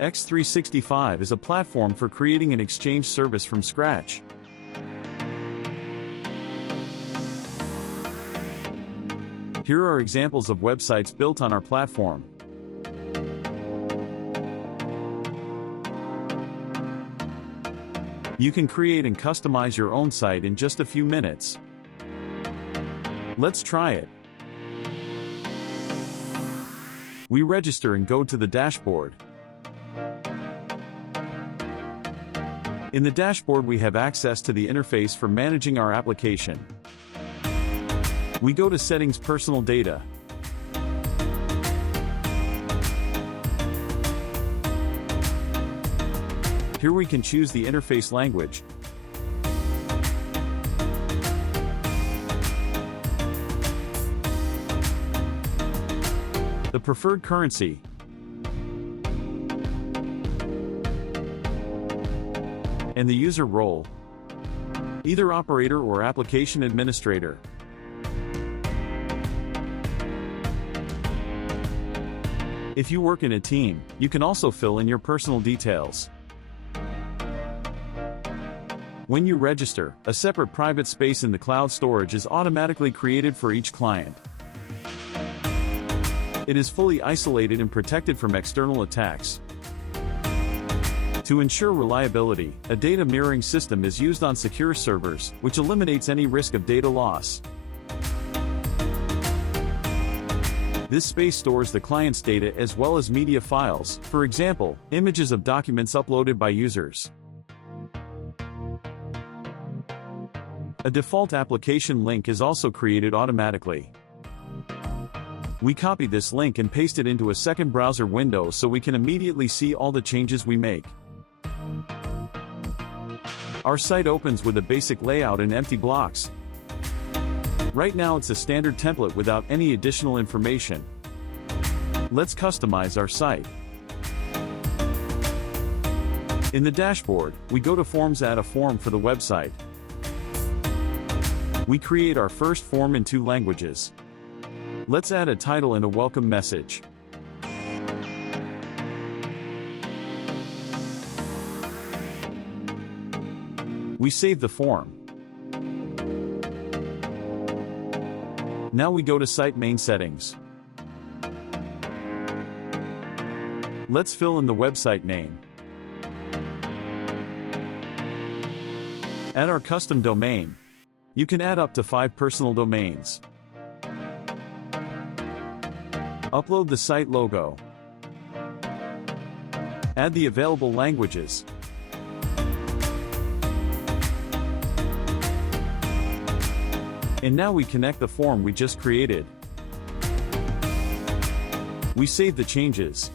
EX365 is a platform for creating an exchange service from scratch. Here are examples of websites built on our platform. You can create and customize your own site in just a few minutes. Let's try it. We register and go to the dashboard. In the dashboard, we have access to the interface for managing our application. We go to Settings, Personal Data. Here we can choose the interface language. The preferred currency. And the user role, either operator or application administrator. If you work in a team, you can also fill in your personal details. When you register, a separate private space in the cloud storage is automatically created for each client. It is fully isolated and protected from external attacks. To ensure reliability, a data mirroring system is used on secure servers, which eliminates any risk of data loss. This space stores the client's data as well as media files, for example, images of documents uploaded by users. A default application link is also created automatically. We copy this link and paste it into a second browser window so we can immediately see all the changes we make. Our site opens with a basic layout and empty blocks. Right now it's a standard template without any additional information. Let's customize our site. In the dashboard, we go to Forms, add a form for the website. We create our first form in 2 languages. Let's add a title and a welcome message. We save the form. Now we go to Site Main Settings. Let's fill in the website name. Add our custom domain. You can add up to 5 personal domains. Upload the site logo. Add the available languages. And now we connect the form we just created. We save the changes.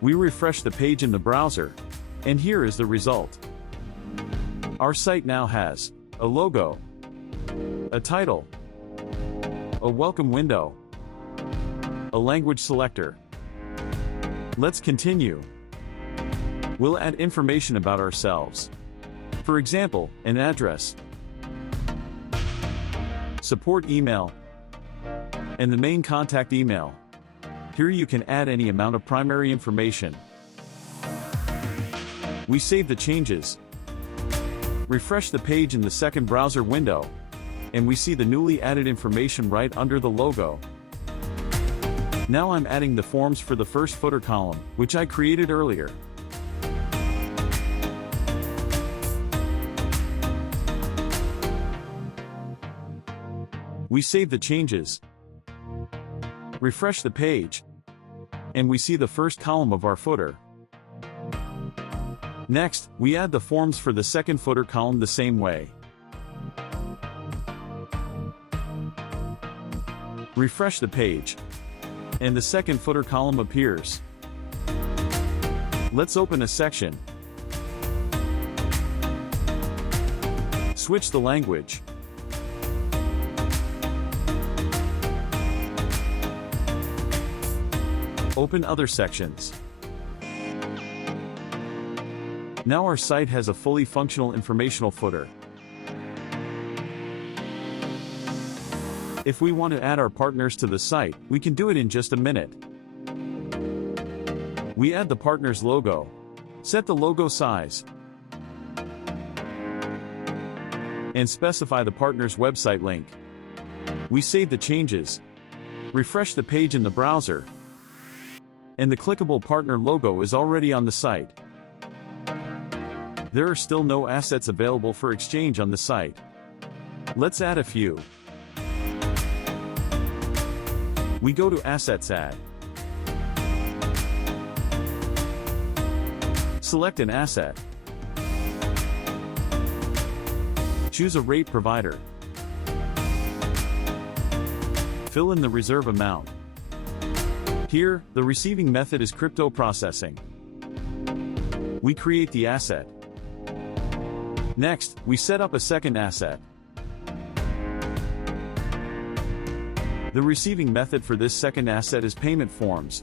We refresh the page in the browser, and here is the result. Our site now has a logo, a title, a welcome window, a language selector. Let's continue. We'll add information about ourselves. For example, an address, support email, and the main contact email. Here you can add any amount of primary information. We save the changes. Refresh the page in the second browser window, and we see the newly added information right under the logo. Now I'm adding the forms for the first footer column, which I created earlier. We save the changes, refresh the page, and we see the first column of our footer. Next, we add the forms for the second footer column the same way. Refresh the page, and the second footer column appears. Let's open a section. Switch the language. Open other sections. Now our site has a fully functional informational footer. If we want to add our partners to the site, we can do it in just a minute. We add the partner's logo. Set the logo size. And specify the partner's website link. We save the changes. Refresh the page in the browser. And the clickable partner logo is already on the site. There are still no assets available for exchange on the site. Let's add a few. We go to Assets Add. Select an asset. Choose a rate provider. Fill in the reserve amount. Here, the receiving method is crypto processing. We create the asset. Next, we set up a second asset. The receiving method for this second asset is payment forms.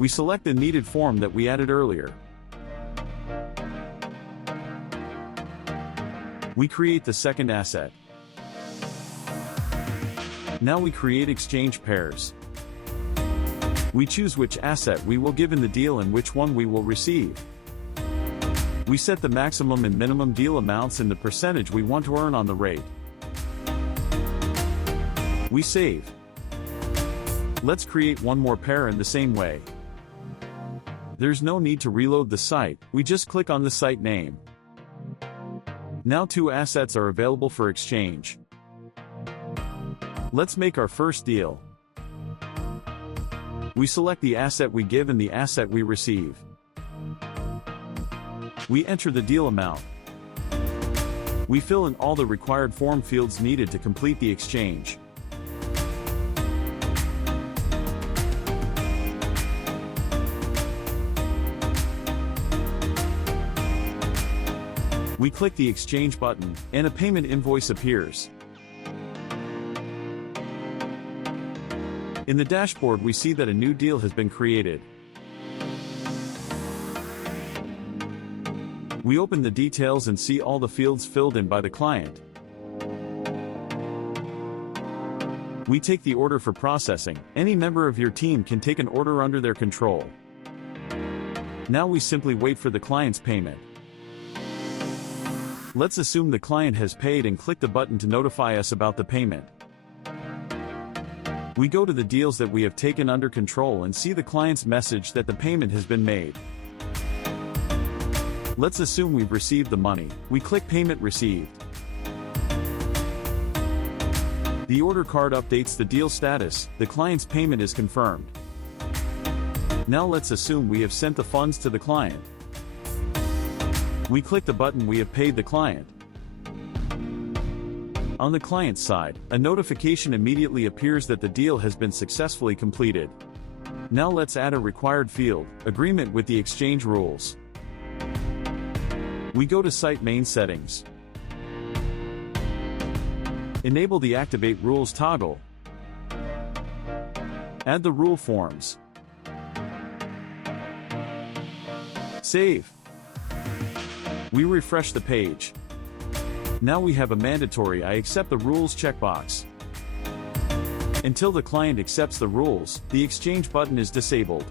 We select the needed form that we added earlier. We create the second asset. Now we create exchange pairs. We choose which asset we will give in the deal and which one we will receive. We set the maximum and minimum deal amounts and the percentage we want to earn on the rate. We save. Let's create one more pair in the same way. There's no need to reload the site, we just click on the site name. Now two assets are available for exchange. Let's make our first deal. We select the asset we give and the asset we receive. We enter the deal amount. We fill in all the required form fields needed to complete the exchange. We click the exchange button, and a payment invoice appears. In the dashboard we see that a new deal has been created. We open the details and see all the fields filled in by the client. We take the order for processing. Any member of your team can take an order under their control. Now we simply wait for the client's payment. Let's assume the client has paid and click the button to notify us about the payment. We go to the deals that we have taken under control and see the client's message that the payment has been made. Let's assume we've received the money. We click Payment Received. The order card updates the deal status. The client's payment is confirmed. Now let's assume we have sent the funds to the client. We click the button. We have paid the client. On the client's side, a notification immediately appears that the deal has been successfully completed. Now let's add a required field, agreement with the exchange rules. We go to Site Main Settings. Enable the Activate Rules toggle. Add the rule forms. Save. We refresh the page. Now we have a mandatory I accept the rules checkbox. Until the client accepts the rules, the exchange button is disabled.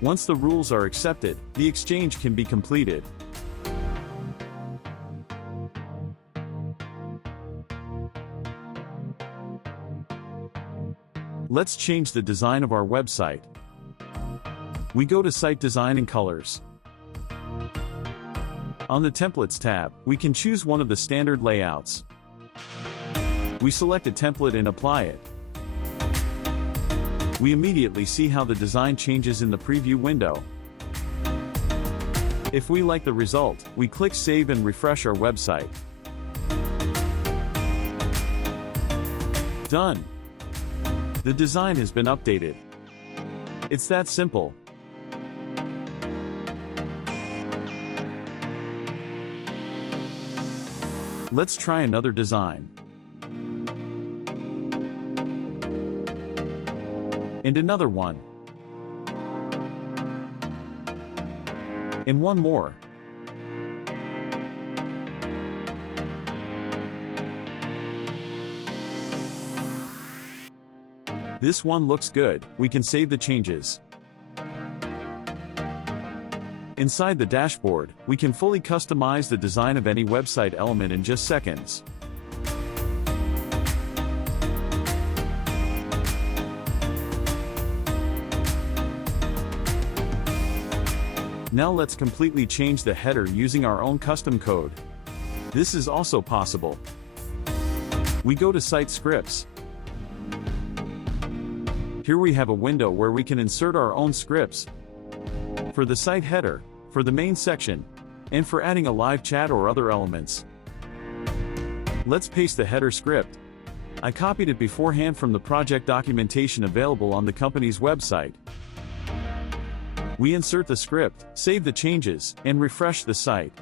Once the rules are accepted, the exchange can be completed. Let's change the design of our website. We go to Site Design and Colors. On the Templates tab, we can choose one of the standard layouts. We select a template and apply it. We immediately see how the design changes in the preview window. If we like the result, we click Save and refresh our website. Done. The design has been updated. It's that simple. Let's try another design. And another one. And one more. This one looks good, we can save the changes. Inside the dashboard, we can fully customize the design of any website element in just seconds. Now let's completely change the header using our own custom code. This is also possible. We go to Site Scripts. Here we have a window where we can insert our own scripts for the site header, for the main section, and for adding a live chat or other elements. Let's paste the header script. I copied it beforehand from the project documentation available on the company's website. We insert the script, save the changes, and refresh the site.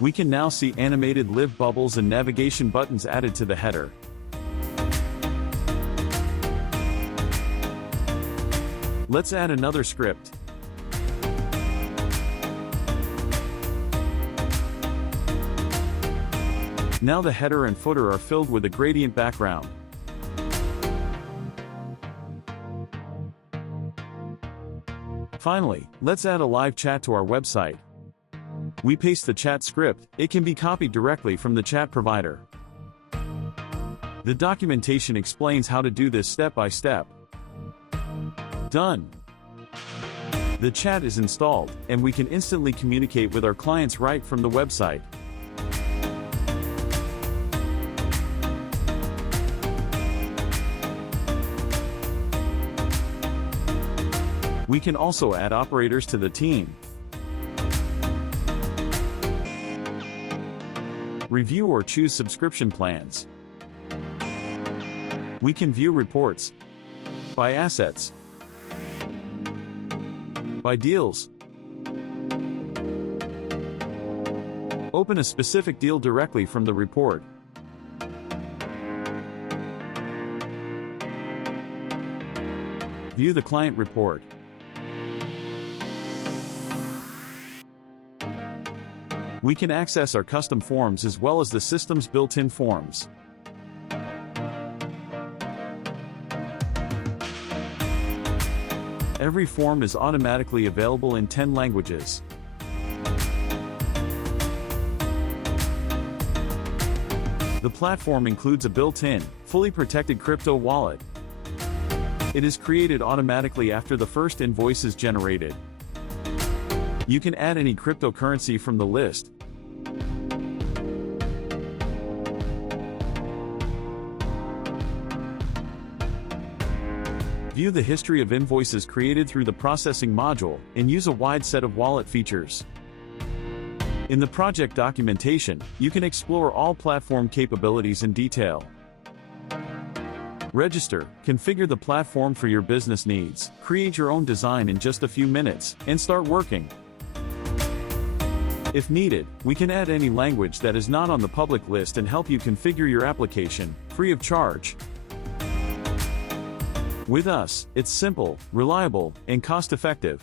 We can now see animated live bubbles and navigation buttons added to the header. Let's add another script. Now the header and footer are filled with a gradient background. Finally, let's add a live chat to our website. We paste the chat script, it can be copied directly from the chat provider. The documentation explains how to do this step by step. Done. The chat is installed, and we can instantly communicate with our clients right from the website. We can also add operators to the team. Review or choose subscription plans. We can view reports by assets, by deals. Open a specific deal directly from the report. View the client report. We can access our custom forms as well as the system's built-in forms. Every form is automatically available in 10 languages. The platform includes a built-in, fully protected crypto wallet. It is created automatically after the first invoice is generated. You can add any cryptocurrency from the list. View the history of invoices created through the processing module, and use a wide set of wallet features. In the project documentation, you can explore all platform capabilities in detail. Register, configure the platform for your business needs, create your own design in just a few minutes, and start working. If needed, we can add any language that is not on the public list and help you configure your application, free of charge. With us, it's simple, reliable, and cost-effective.